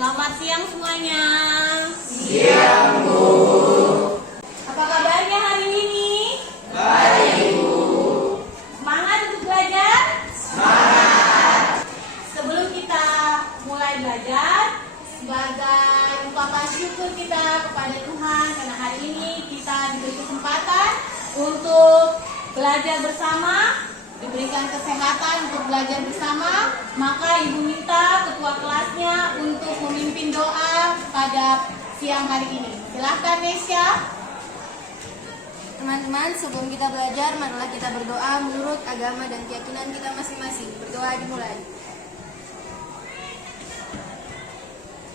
Selamat siang semuanya. Siang, Bu. Apa kabarnya hari ini? Baik, Bu. Semangat untuk belajar? Semangat. Sebelum kita mulai belajar, sebagai ungkapan syukur kita kepada Tuhan karena hari ini kita diberi kesempatan untuk belajar bersama, diberikan kesehatan untuk belajar bersama, maka Ibu minta ketua kelasnya untuk memimpin doa pada siang hari ini. Silahkan Nesya. Teman-teman, sebelum kita belajar, marilah kita berdoa menurut agama dan keyakinan kita masing-masing. Berdoa dimulai.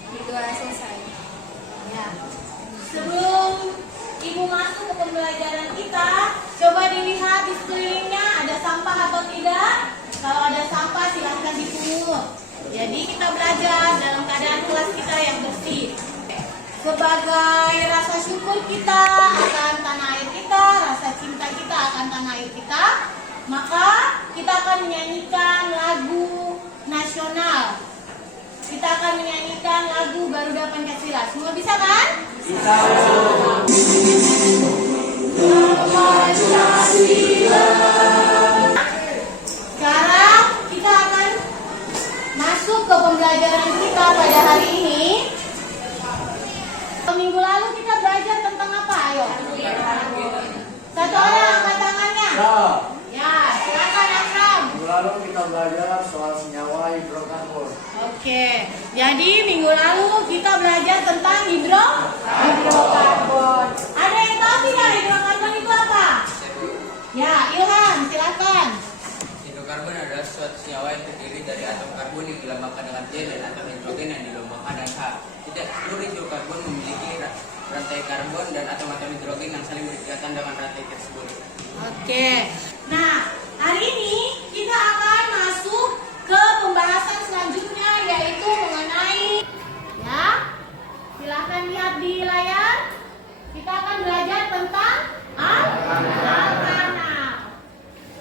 Berdoa selesai. Ya. Sebelum Ibu masuk ke pembelajaran kita, coba dilihat di sekelilingnya ada sampah atau tidak. Kalau ada sampah silahkan dipungut. Jadi kita belajar dalam keadaan kelas kita yang bersih. Sebagai rasa syukur kita akan tanah air kita, rasa cinta kita akan tanah air kita, maka kita akan menyanyikan lagu nasional. Kita akan menyanyikan lagu Garuda Pancasila. Semua bisa kan? Bisa, Bu. Sekarang kita akan masuk ke pembelajaran kita pada hari ini. Minggu lalu kita belajar tentang apa? Ayo. Satu orang angkat tangannya. Ya, silakan Akram. Minggu lalu kita belajar soal senyawa hidrokarbon. Oke, jadi minggu lalu kita belajar tentang hidrokarbon. Ada yang tahu tidak hidrokarbon itu apa? Ya, Ilham, silakan. Hidrokarbon adalah suatu senyawa yang terdiri dari atom karbon yang dilambangkan dengan J dan atom hidrogen yang dilambangkan dengan H. Tidak seluruh hidrokarbon memiliki rantai karbon dan atom-atom hidrogen yang saling berikatan dengan rantai tersebut. Oke, nah hari ini kita akan masuk ke pembahasan selanjutnya yaitu mengenai, ya, silahkan lihat di layar. Kita akan belajar tentang alkanal.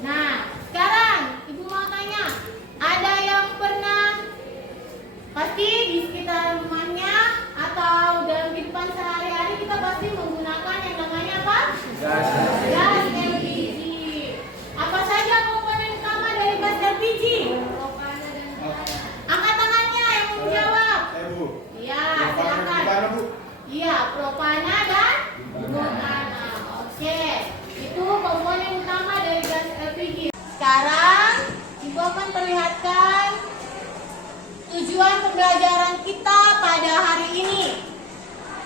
Nah, sekarang Ibu mau tanya, ada yang pernah pasti di sekitar rumahnya atau dalam kehidupan sehari-hari kita pasti menggunakan yang namanya apa? Gas LPG. Apa saja komponen utama dari gas LPG? Angkat tangannya yang mau menjawab. Bu. Iya, silakan. Bu. Iya, propana dan butana. Oke, itu komponen utama dari gas LPG. Sekarang Ibu akan perlihatkan tujuan pembelajaran kita pada hari ini.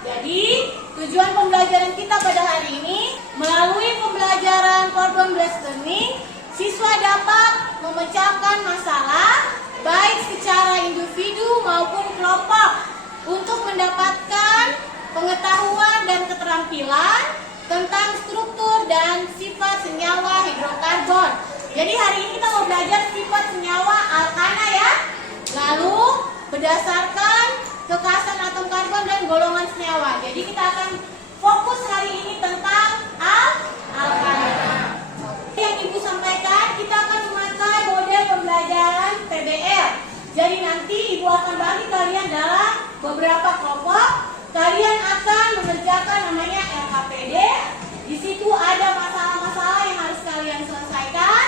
Jadi, tujuan pembelajaran kita pada hari ini, melalui pembelajaran problem-based learning, siswa dapat memecahkan masalah baik secara individu maupun kelompok untuk mendapatkan pengetahuan dan keterampilan tentang struktur dan sifat senyawa hidrokarbon. Jadi hari ini kita mau belajar sifat senyawa alkana ya. Lalu berdasarkan kekhasan atom karbon dan golongan senyawa. Jadi kita akan fokus hari ini tentang alkana. Yang Ibu sampaikan, kita akan memakai model pembelajaran PBL. Jadi nanti Ibu akan bagi kalian dalam beberapa kelompok. Kalian akan mengerjakan namanya LKPD. Di situ ada masalah-masalah yang harus kalian selesaikan.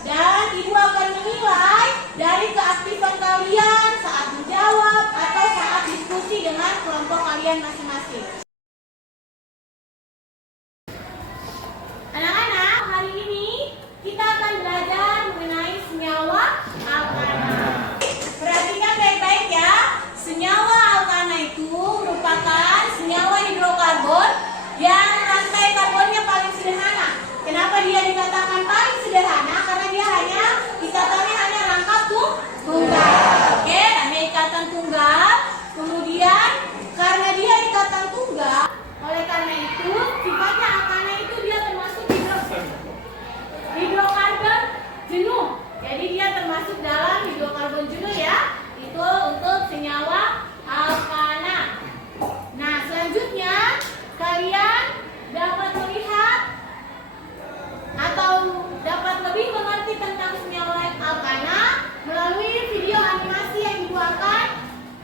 Dan Ibu akan menilai dari keaktifan kalian saat menjawab atau saat diskusi dengan kelompok kalian masing-masing. Anak-anak, hari ini kita akan belajar mengenai senyawa alkana. Perhatikan baik-baik ya. Senyawa alkana itu merupakan senyawa hidrokarbon yang rantai karbonnya paling sederhana. Kenapa dia dikatakan paling sederhana? Karena dia hanya ikatannya hanya rangkap tunggal. Oke, hanya ikatan tunggal. Kemudian karena dia ikatan tunggal,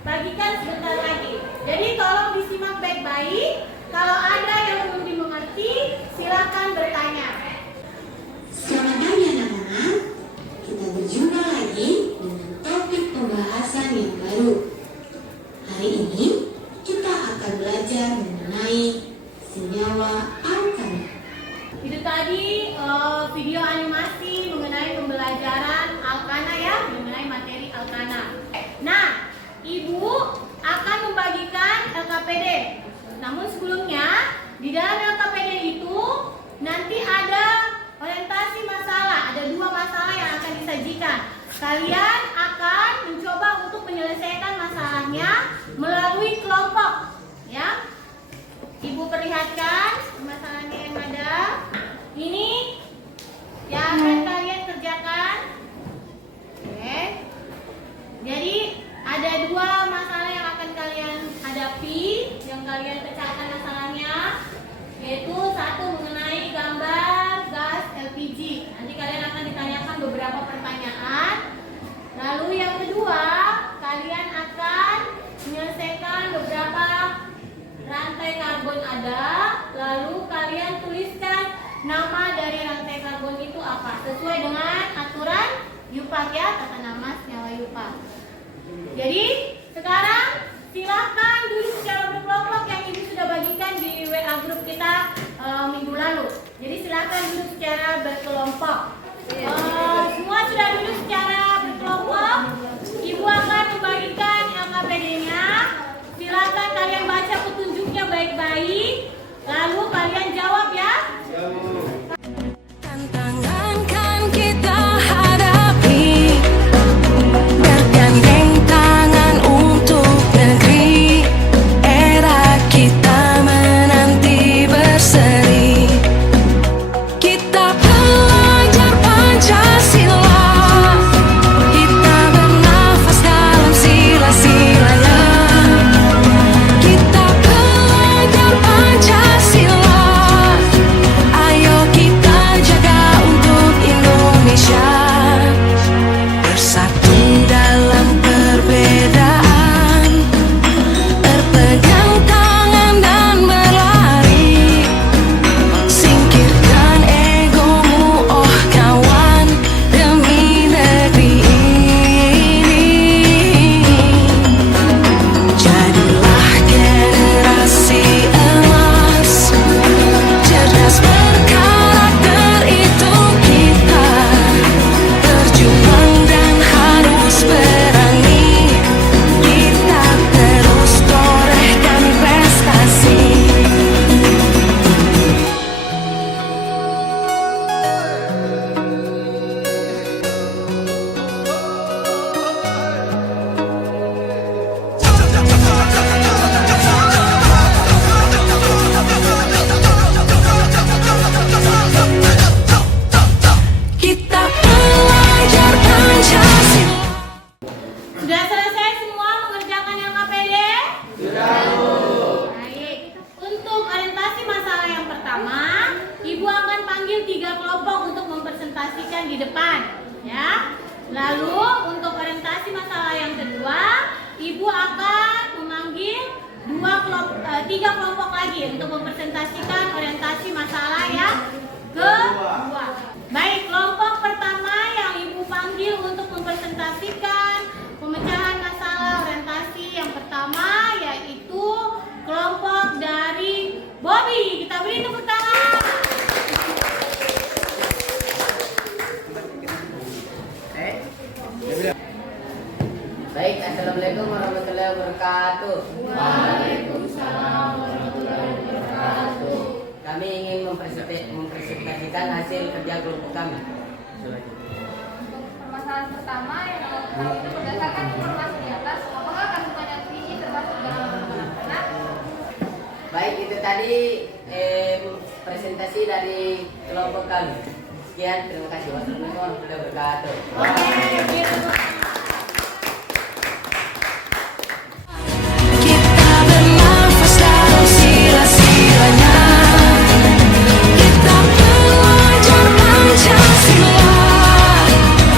bagikan sebentar lagi. Jadi tolong disimak baik-baik. Kalau ada yang belum dimengerti, silakan bertanya. Selamat pagi anak-anak. Kita berjumpa lagi dengan topik pembahasan yang baru. Hari ini kita akan belajar mengenai senyawa alkana. Itu tadi video animasi mengenai pembelajaran alkana ya, mengenai materi alkana. Nah, Ibu akan membagikan LKPD. Namun sebelumnya, di dalam LKPD itu nanti ada orientasi masalah, ada 2 masalah yang akan disajikan. Kalian akan mencoba untuk menyelesaikan masalahnya melalui kelompok, ya. Ibu perlihatkan masalahnya yang ada. Ini yang akan kalian kerjakan. Oke. Jadi ada 2 masalah yang akan kalian hadapi, yang kalian pecahkan masalahnya, yaitu satu mengenai gambar gas LPG. Nanti kalian akan ditanyakan beberapa pertanyaan. Lalu yang kedua, kalian akan menyelesaikan beberapa rantai karbon ada. Lalu kalian tuliskan nama dari rantai karbon itu apa, sesuai dengan aturan UPAC ya, tata nama senyawa UPAC. Jadi sekarang silahkan duduk secara berkelompok yang Ibu sudah bagikan di WA grup kita minggu lalu. Jadi silahkan duduk secara berkelompok. Semua sudah duduk secara berkelompok. Ibu akan membagikan LKPD-nya. Silakan kalian baca petunjuknya baik-baik. Lalu kalian jawab ya. Tantangan kan kita hadapi, bergandeng tangan untuk negeri, era kita menanti berseri. Kita belajar Pancasila, kita bernafas dalam sila-silanya. Kita belajar Pancasila, ayo kita jaga untuk Indonesia. Bersatu dalam perbedaan, berpegang tangan dan berlari. Singkirkan egomu oh kawan, demi negeri ini. Jadilah generasi emas, cerdas berkarakter itu kita. Berjuang dan harus berani, kita terus torehkan prestasi. Kita belajar Pancasila. Sudah selesai semua mengerjakan LKPD? Sudah. Baik. Untuk orientasi masalah yang pertama, Ibu akan panggil 3 kelompok untuk mempresentasikan di depan, ya. Lalu untuk orientasi masalah yang kedua, Ibu akan memanggil 3 kelompok lagi untuk mempresentasikan orientasi masalah yang kedua. Baik, kelompok pertama yang Ibu panggil untuk mempresentasikan pemecahan masalah orientasi yang pertama yaitu kelompok dari Bobby. Kita beri tepuk tangan. Baik, assalamualaikum warahmatullahi wabarakatuh. Waalaikumsalam warahmatullahi wabarakatuh. Kami ingin mempresentasikan hasil kerja kelompok kami. Permasalahan pertama yang kami itu berdasarkan informasi di atas, apakah kandungan LPG termasuk dalam makanan anak? Baik, itu tadi presentasi dari kelompok kami. Sekian, terima kasih. Wassalamualaikum warahmatullahi wabarakatuh. Kita bernafas dalam sila-silanya. Kita belajar Pancasila,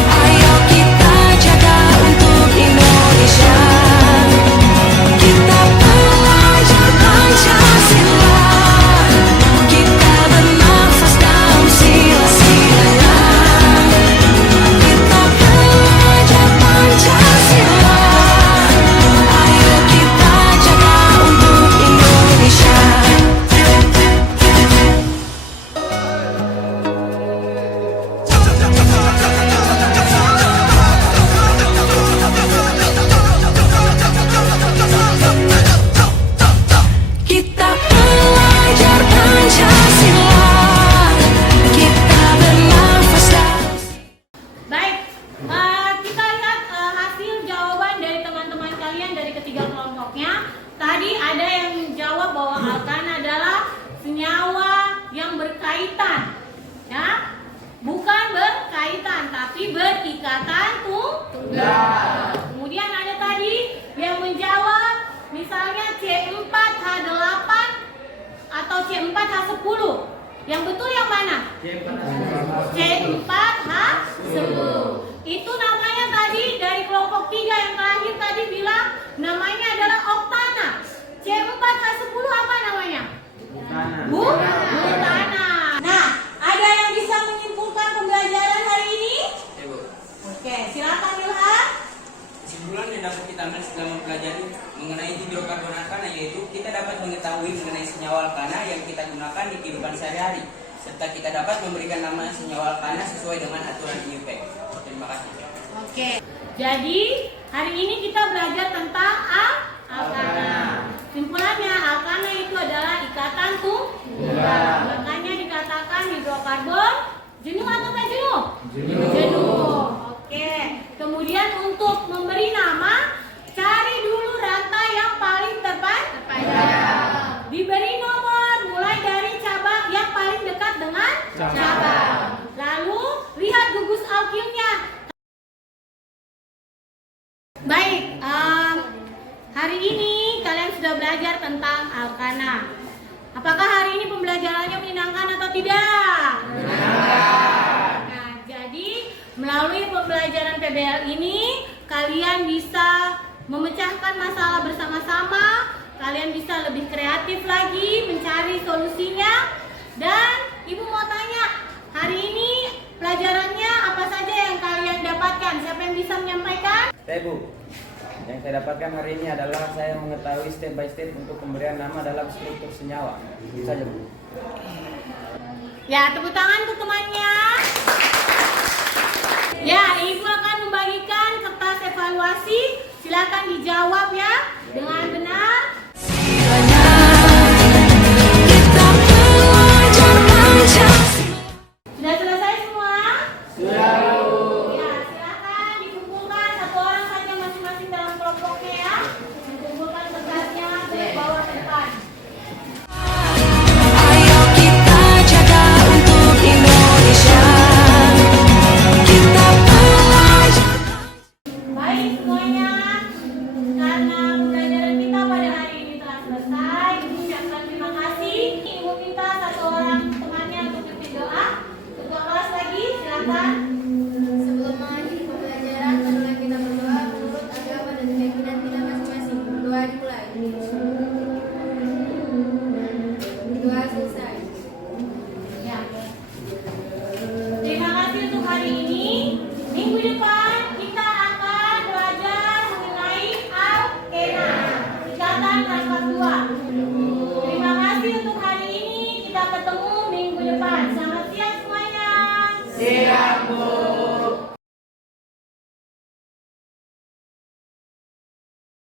ayo kita jaga untuk Indonesia. tadi ada yang menjawab bahwa alkana adalah senyawa yang berkaitan, ya, bukan berkaitan tapi berikatan tunggal. Kemudian ada tadi yang menjawab misalnya C4H8 atau C4H10. Yang betul yang mana? C4H10. Itu namanya tadi dari kelompok 3 yang terakhir tadi bilang namanya adalah oktana. C4H10 apa namanya? Butana. Nah, ada yang bisa menyimpulkan pembelajaran hari ini? Ya, Bu. Oke, silakan Ilham. Kesimpulan yang dapat kita ambil setelah mempelajari mengenai hidrokarbon alkana yaitu kita dapat mengetahui mengenai senyawa alkana yang kita gunakan di kehidupan sehari-hari serta kita dapat memberikan nama senyawa alkana sesuai dengan aturan IUP. Terima kasih. Oke, jadi hari ini kita belajar tentang alkana. Simpulannya, alkana itu adalah ikatan tunggal. Makanya dikatakan hidrokarbon jenuh atau tak jenuh? Jenuh. Oke. Kemudian untuk memberi nama, cari dulu rantai yang paling terpanjang. Diberi nomor mulai dari cabang yang paling dekat dengan cabang. Lalu lihat gugus alkilnya. Baik, hari ini kalian sudah belajar tentang alkana. Apakah hari ini pembelajarannya menyenangkan atau tidak? Nah, jadi melalui pembelajaran PBL ini kalian bisa memecahkan masalah bersama-sama, kalian bisa lebih kreatif lagi mencari solusinya. Dan Ibu mau tanya, hari ini pelajarannya apa saja yang kalian dapatkan? Siapa yang bisa menyampaikan? Saya Bu, yang saya dapatkan hari ini adalah saya mengetahui step by step untuk pemberian nama dalam struktur senyawa. Itu saja Bu. Ya, tepuk tangan untuk temannya. Ya, Ibu akan membagikan kertas evaluasi. Silakan dijawab ya dengan benar. Kiranya kita belajar Pancasila. Sudah selesai semua? Sudah. Ya, silakan dikumpulkan satu orang saja masing-masing dalam kelompoknya ya. Dikumpulkan kertasnya ke bawah depan. Ayo kita jaga untuk Indonesia. Kita belajar. Baik semuanya, karena pembelajaran kita pada hari ini telah selesai, Ibu ucapkan terima kasih. Ibu minta satu orang temannya untuk pimpin doa. Ketua kelas lagi, silakan. Sebelum mengakhiri pembelajaran, marilah kita berdoa menurut agama dan keyakinan kita masing-masing. Doa dimulai.